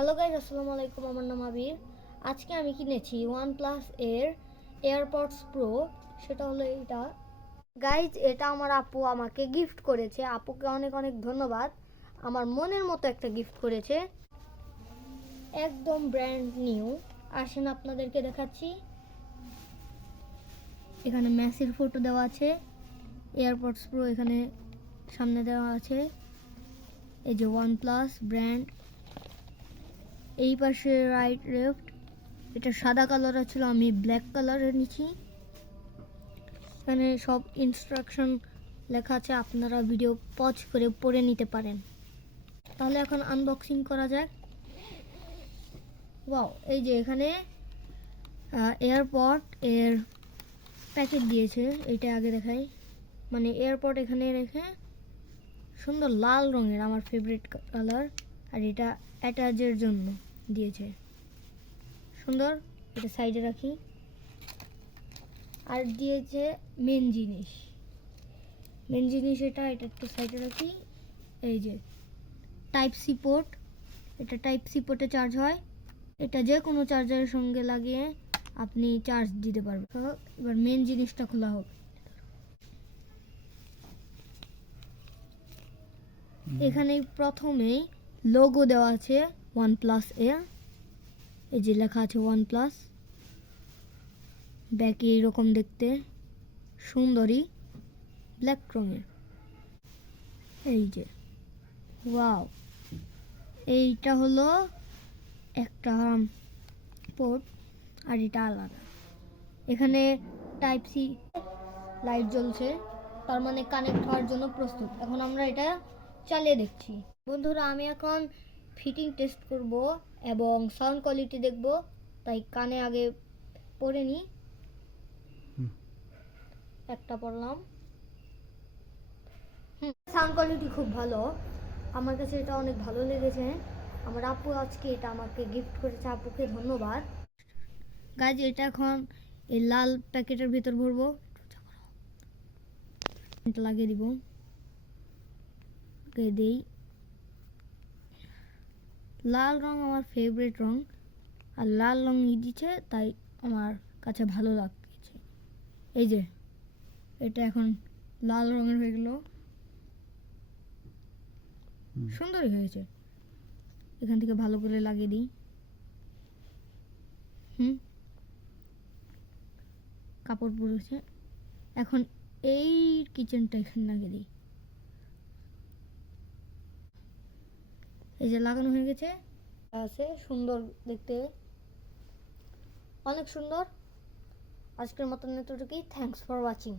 Hello guys আসসালামু আলাইকুম, আমার নাম আবির। আজকে আমি কিনেছি ওয়ান প্লাস এর এয়ারপডস প্রো সেটা হলো এটা গাইজ এটা আমার আপু আমাকে গিফট করেছে। আপুকে অনেক অনেক ধন্যবাদ। আমার মনের মতো একটা গিফট করেছে। একদম ব্র্যান্ড নিউ আসেন আপনাদেরকে দেখাচ্ছি। এখানে ম্যাসির ফটো দেওয়া আছে। এয়ারপডস প্রো এখানে সামনে দেওয়া আছে। এই যে ওয়ান প্লাস ব্র্যান্ড এই পাশে রাইট লেফট এটা সাদা কালারের ছিল, আমি ব্ল্যাক কালারের নিচ্ছি। এখানে সব ইনস্ট্রাকশন লেখা আছে, আপনারা ভিডিও পজ করে পড়ে নিতে পারেন। তাহলে এখন আনবক্সিং করা যাক। ওয়াও এই যে এখানে এয়ারপড এর প্যাকেট দিয়েছে, এটা আগে দেখাই। মানে এয়ারপড এখানে রেখে, সুন্দর লাল রঙের, আমার ফেভারিট কালার আর এটা অ্যাটাচের জন্য। দিয়েছে। সুন্দর? এটা সাইডে রাখি। আর দিয়েছে মেন জিনিস। মেন জিনিস এটা এটা একটু সাইডে রাখি। এই যে টাইপ সি পোর্ট এটা টাইপ সি পোর্টে চার্জ হয়। এটা যে কোনো চার্জারের সঙ্গে লাগিয়ে আপনি চার্জ দিতে পারবেন। এবার মেন জিনিসটা খোলা হোক। এখানে প্রথমেই লোগো দেওয়া আছে। ওয়ান প্লাস এ এই যে লেখা আছে ওয়ান প্লাস ব্যাকে এইরকম দেখতে। সুন্দরী। ব্ল্যাক রঙের। এই যে। ওয়াও। এইটা হলো একটা পোর্ট আর এটা আলাদা। এখানে টাইপ সি লাইট জ্বলছে। তার মানে কানেক্ট হওয়ার জন্য প্রস্তুত। এখন আমরা এটা চালিয়ে দেখছি। বন্ধুরা, আমি এখন ফিটিং টেস্ট করব এবং সাউন্ড কোয়ালিটি দেখব। তাই কানে আগে পরে নিই। একটা পড়লাম। সাউন্ড কোয়ালিটি খুব ভালো। আমার কাছে এটা অনেক ভালো লেগেছে। আমার আপু আজকে এটা আমাকে গিফট করেছে। আপুকে ধন্যবাদ। গাছ এটা এখন এই লাল প্যাকেটের ভিতর ভরবো। এটা লাগিয়ে দিব। দিই। লাল রং আমার ফেভারিট রং। আর লাল রং দিচ্ছে তাই আমার কাছে ভালো লাগছে। এই যে এটা এখন লাল রঙের হয়ে গেল। সুন্দরই হয়েছে। এখান থেকে ভালো করে লাগিয়ে দিই। হুম। কাপড় পরেছে। এখন এই কিচেনটা এখানে লাগিয়ে দিই। এই যে লাগানো হয়ে গেছে। আছে, সুন্দর দেখতে। অনেক সুন্দর। আজকের মতন এতটুকুই। Thanks for watching